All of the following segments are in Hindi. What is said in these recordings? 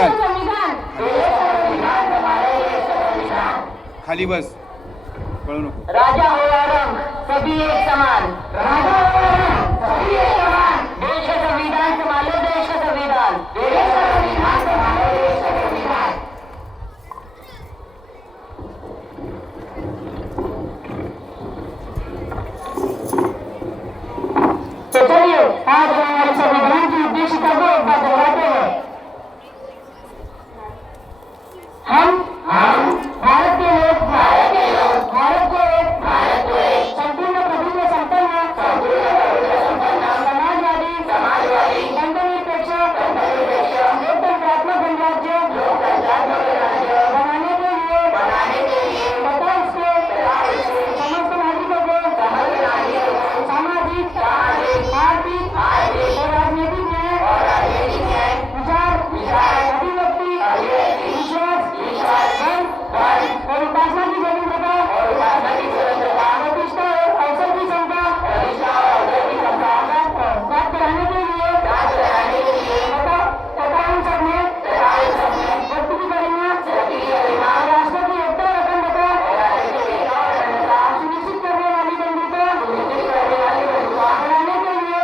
विशाल खाली बस, पळू नको. राजा हो या रंग, सभी एक समान. राजा हो या रंग, सभी एक समान. देश का संविधान संभालो, देश का संविधान. देश का संविधान संभालो, देश का संविधान. तो चलिए आज हमारे संविधान की उद्देशिका को एक बार दोहराते हैं. हम भारत के लोग, भारत को एक संपूर्ण प्रभुत्व संपन्न समाजवादी धर्मनिरपेक्ष लोकतंत्रात्मक गणराज्य बनाने के लिए तथा उसके समस्त नागरिकों को सामाजिक, आर्थिक और राजनीतिक न्याय, विचार, अभिव्यक्ति, विश्वास और उपासना की स्वतंत्रता, प्रतिष्ठा और अवसर की क्षमता प्राप्त कराने के लिए तथा हम सब में व्यक्ति की गरिमा और राष्ट्र की एकता और अखंडता सुनिश्चित करने वाली बंधुता बनाने के लिए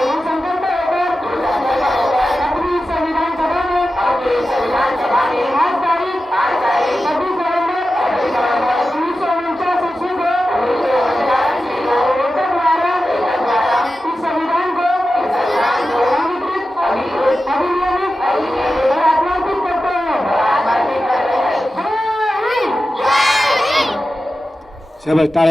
हम संकल्प होकर अपनी संविधान सभा में आज तारीख 26 नवंबर 1949 ईस्वी को एकता द्वारा इस संविधान को अंगीकृत, अभिनियमित और आत्मार्पित करते हैं. शाबाश, टाळ्या.